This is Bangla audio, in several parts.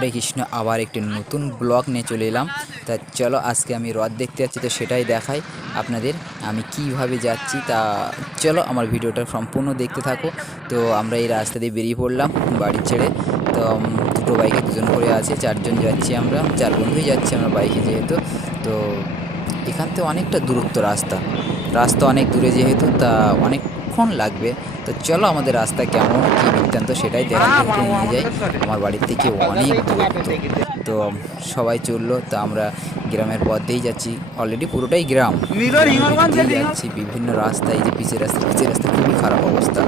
হরে কৃষ্ণ, আবার একটি নতুন ব্লগ নিয়ে চলে এলাম। তা চলো আজকে আমি রথ দেখতে যাচ্ছি, তো সেটাই দেখাই আপনাদের আমি কিভাবে যাচ্ছি। তা চলো আমার ভিডিওটা সম্পূর্ণ দেখতে থাকো। তো আমরা এই রাস্তা দিয়ে বেরিয়ে পড়লাম বাড়ি ছেড়ে। তো দুটো বাইকে দুজন করে আছে, চারজন যাচ্ছি, আমরা চার বন্ধুই যাচ্ছি আমরা বাইকে যেহেতু। তো এখান থেকে অনেকটা দূরত্ব, রাস্তা রাস্তা অনেক দূরে যেহেতু, তা অনেকক্ষণ লাগবে। তো চলো আমাদের রাস্তা কেমন কী বৃত্তান্ত সেটাই দেখাতে নিয়ে যাই। আমার বাড়ির থেকে অনেক দূরত্ব। তো সবাই চললো, তো আমরা গ্রামের পথ দিয়েই যাচ্ছি, অলরেডি পুরোটাই গ্রাম দিয়েই যাচ্ছি। বিভিন্ন রাস্তায়, এই যে পিচের রাস্তা খুবই খারাপ অবস্থা।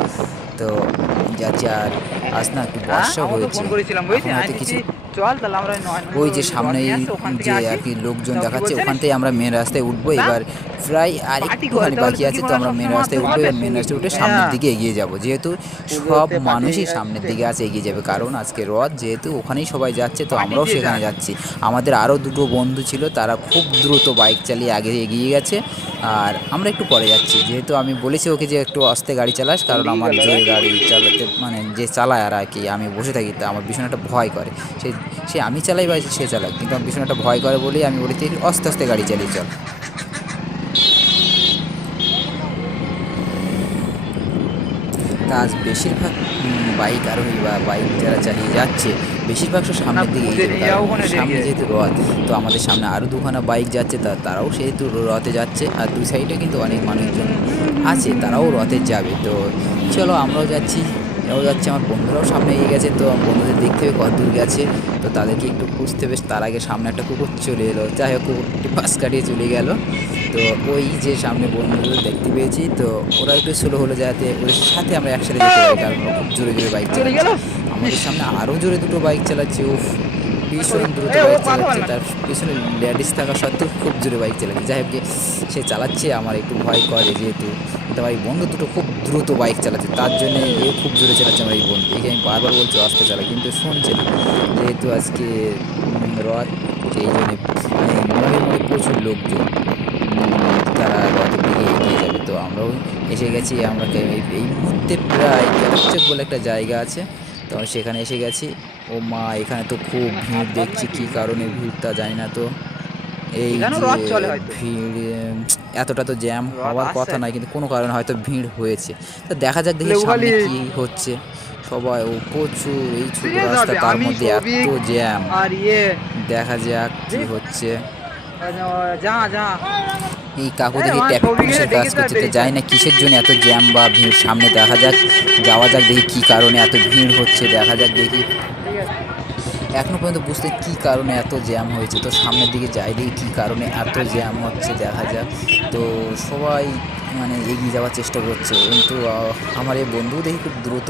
তো যাচ্ছি, আর আজ না একটু বর্ষা হয়েছে, এখন হয়তো কিছু ওই যে সামনেই যে আর কি লোকজন দেখাচ্ছে, ওখান থেকে আমরা মেন রাস্তায় উঠবো। এবার প্রায় আর একটুখানি বাকি আছে, তো আমরা মেন রাস্তায় উঠবো। এবার মেন রাস্তায় উঠে সামনের দিকে এগিয়ে যাব, যেহেতু সব মানুষই সামনের দিকে আছে, এগিয়ে যাবে, কারণ আজকে রথ যেহেতু ওখানেই সবাই যাচ্ছে, তো আমরাও সেখানে যাচ্ছি। আমাদের আরও দুটো বন্ধু ছিল, তারা খুব দ্রুত বাইক চালিয়ে আগে এগিয়ে গেছে, আর আমরা একটু পরে যাচ্ছি। যেহেতু আমি বলেছি ওকে যে একটু আস্তে গাড়ি চালাস, কারণ আমার যে গাড়ি চালাতে মানে যে চালায় আর কি, আমি বসে থাকি, তা আমার ভীষণ একটা ভয় করে। সে আমি চালাই বা সে চালায়, কিন্তু আমার ভীষণ একটা ভয় করে বলেই আমি বলি আস্তে আস্তে গাড়ি চালিয়ে চল। তা আজ বেশিরভাগ বাইক আরোহী বা বাইক যারা চালিয়ে যাচ্ছে, বেশিরভাগ সব সামনের দিকে এগিয়ে যাবে, সামনে যেহেতু রথ, তো আমাদের সামনে আরও দুখানা বাইক যাচ্ছে, তারাও সেহেতু রথে যাচ্ছে, আর দুই সাইডে কিন্তু অনেক মানুষজন আছে, তারাও রথে যাবে। তো চলো আমরাও যাচ্ছি, এরাও যাচ্ছে, আমার বন্ধুরাও সামনে এগিয়ে গেছে। তো আমার বন্ধুদের দেখতে হবে কত দূর গেছে, তো তাদেরকে একটু খুঁজতে বেশ। তার আগে সামনে একটা কুকুর চলে এলো, যাই হোক কুকুরটি পাশ কাটিয়ে চলে গেল। তো ওই যে সামনে বন্ধুদের দেখতে পেয়েছি, তো ওরা একটু স্লো হলো, যাতে ওদের সাথে আমরা একসাথে যেতে পারি, কারণ ওরা খুব জোরে জোরে বাইক চালাচ্ছে। আমাদের সামনে আরও জোরে দুটো বাইক চালাচ্ছে, উফ ভীষণ দ্রুত বাইক চালাচ্ছে, তার পিছনে লেডিস থাকা সত্ত্বেও খুব জোরে বাইক চালাচ্ছে। যাই হোক সে চালাচ্ছে, আমার একটু ভয় করে, যেহেতু তোমার এই বন্ধু দুটো খুব দ্রুত বাইক চালাচ্ছে, তার জন্য এ খুব জোরে চালাচ্ছে আমার এই বন্ধু। একে আমি বারবার বলছি আস্তে চালা, কিন্তু শুনছে না। যেহেতু আজকে রথ, এই জন্যে মানে মোড়ে মোড়ে প্রচুর লোকজন, তারা রথের দিকে এগিয়ে যাবে। তো আমরাও এসে গেছি, আমরা এই মুহূর্তে প্রায় ক্যালাকচক বলে একটা জায়গা আছে, তো সেখানে এসে গেছি। ও মা, এখানে তো খুব ভিড় দেখছি, কী কারণে ভিড়টা জানি না। তো এই যে ভিড়, এতটা তো জ্যাম হওয়ার কথা নয়, কিন্তু কোনো কারণে হয়তো ভিড় হয়েছে। তো দেখা যাক, দেখি সামনে কী হচ্ছে। সবাই ও প্রচুর, এই ছোটো রাস্তা, তার মধ্যে এত জ্যাম, দেখা যাক কী হচ্ছে। এই কাকু দেখি ট্রাফিক পুলিশের কাজ করছে, তো জানি না কিসের জন্য এত জ্যাম বা ভিড়। সামনে দেখা যাক, যাওয়া যাক, দেখি কী কারণে এত ভিড় হচ্ছে, দেখা যাক দেখি। এখনও পর্যন্ত বুঝতে কী কারণে এত জ্যাম হয়েছে, তো সামনের দিকে যাই, দেখি কী কারণে এত জ্যাম হচ্ছে, দেখা যাক। তো সবাই মানে এগিয়ে যাওয়ার চেষ্টা করছে, কিন্তু আমার এই বন্ধু দেখি খুব দ্রুত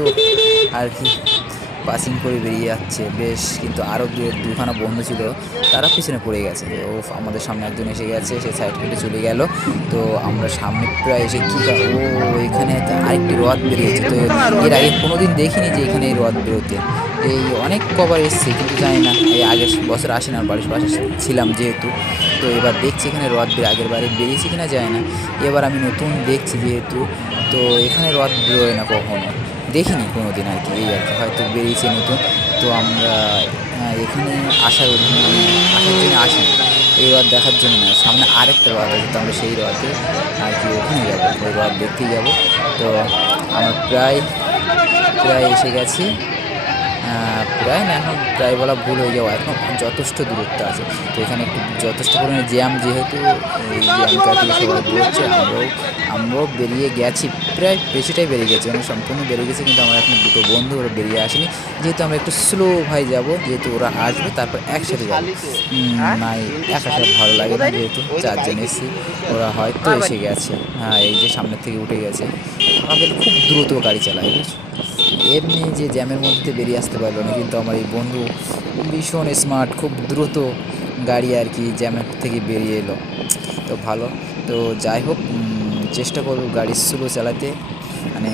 আর কি পাসিং করে বেরিয়ে যাচ্ছে বেশ। কিন্তু আরও দুখানা বন্ধু ছিল, তারা পিছনে পড়ে গেছে। ও আমাদের সামনে একজন এসে গেছে, সে সাইড কেটে চলে গেল। তো আমরা সামনে প্রায় এসে ও এখানে আরেকটি রথ বেরিয়েছে। তো এর আগে কোনো দিন দেখিনি যে এখানে এই রথ বেরোতে। এই অনেক কবার এসছে, কিন্তু জানি না, এই আগের বছর আসি না, বাড়ির পাশে ছিলাম যেহেতু। তো এবার দেখছি এখানে রথ আগের বারে বেরিয়েছে কিনা যায় না, এবার আমি নতুন দেখছি যেহেতু। তো এখানে রথ বেরোয় না কখনো, দেখিনি কোনো দিন আর কি, এই আর কি হয়তো বেরিয়েছে নতুন। তো আমরা এখানে আসার জন্য আসি, এই রথ দেখার জন্য না, সামনে আরেকটা রথ আছে, তো আমরা সেই রথে আর কি ওখানে যাবো, ওই রথ দেখতেই যাবো। তো আমরা প্রায় এসে গেছি, প্রায় না, এখন প্রায় বলা ভুল হয়ে যাওয়া, এখন যথেষ্ট দূরত্ব আছে। তো এখানে একটু যথেষ্ট পরিমাণে জ্যাম, যেহেতু এই জ্যাম কাটিয়ে সবাই বেরোচ্ছে, আমরাও বেরিয়ে গেছি, প্রায় বেশিটাই বেরিয়ে গেছি, মানে সম্পূর্ণ বেরিয়ে গেছি। কিন্তু আমার এখন দুটো বন্ধু ওরা বেরিয়ে আসেনি, যেহেতু আমরা একটু স্লো ভাই যাব, যেহেতু ওরা আসবে তারপর একসাথে যাবো। নাই একা ভালো লাগে না, যেহেতু চারজন এসেছি, ওরা হয়তো এসে গেছে। হ্যাঁ, এই যে সামনের থেকে উঠে গেছে, আমাদের খুব দ্রুত গাড়ি চালায়, বুঝছো। এমনি যে জ্যামের মধ্যে বেরিয়ে আসতে পারলো না, কিন্তু আমার এই বন্ধু ভীষণ স্মার্ট, খুব দ্রুত গাড়ি আর কি জ্যামের থেকে বেরিয়ে এলো। তো ভালো, তো যাই হোক, চেষ্টা করবো গাড়ি স্লো চালাতে, মানে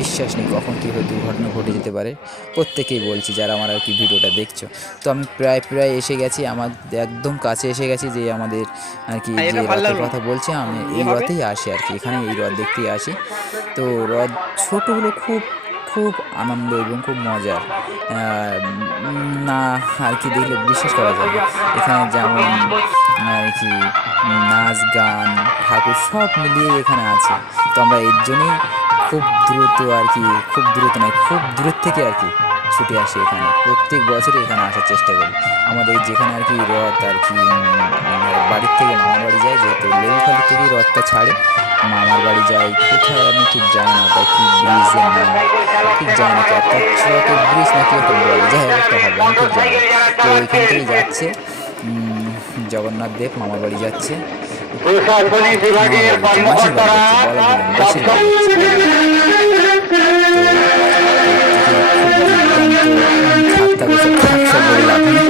বিশ্বাস নেই কখন কী হয়ে দুর্ঘটনা ঘটে যেতে পারে। প্রত্যেকেই বলছি যারা আমার আর কি ভিডিওটা দেখছো। তো আমি প্রায় এসে গেছি, আমার একদম কাছে এসে গেছি, যে আমাদের আর কি যে রথের কথা বলছি, আমি এই রথেই আসি আর কি, এখানে এই রথ দেখতেই আসি। তো রথ ছোটো হলো, খুব খুব আনন্দ এবং খুব মজার, না আর কি দেখলে বিশ্বাস করা যায় না। এখানে যেমন আর কি নাচ গান ঠাকুর সব মিলিয়ে এখানে আছে। তো আমরা এর জন্যই খুব দ্রুত আর কি, খুব দ্রুত নয়, খুব দূরের থেকে আর কি ছুটে আসি এখানে। প্রত্যেক বছরই এখানে আসার চেষ্টা করি। আমাদের যেখানে আর কি রথ আর কি বাড়ির থেকে মামার বাড়ি যায়, যেহেতু লেবুখালি থেকেই রথটা ছাড়ে, মামার বাড়ি যাই কোথায় আমি ঠিক জানি না, ওটা কি ব্রিজের নাম ঠিক জানি না, একটা চুয়াকের ব্রিজ নাকি একটা বলে, যাই হোক একটা হবে, আমি ঠিক জানি। তো ওইখান থেকেই যাচ্ছে জগন্নাথ দেব মামার বাড়ি যাচ্ছে, মাসির বাড়ি যাচ্ছে, বলা বলেন মাসির বাড়ি যাচ্ছে। থাকতে হবে সব থাক সব বলে লাভ নেই।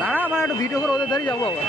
দাঁড়া আমার একটু ভিডিও করে ওদের ধরে যাবো আবার।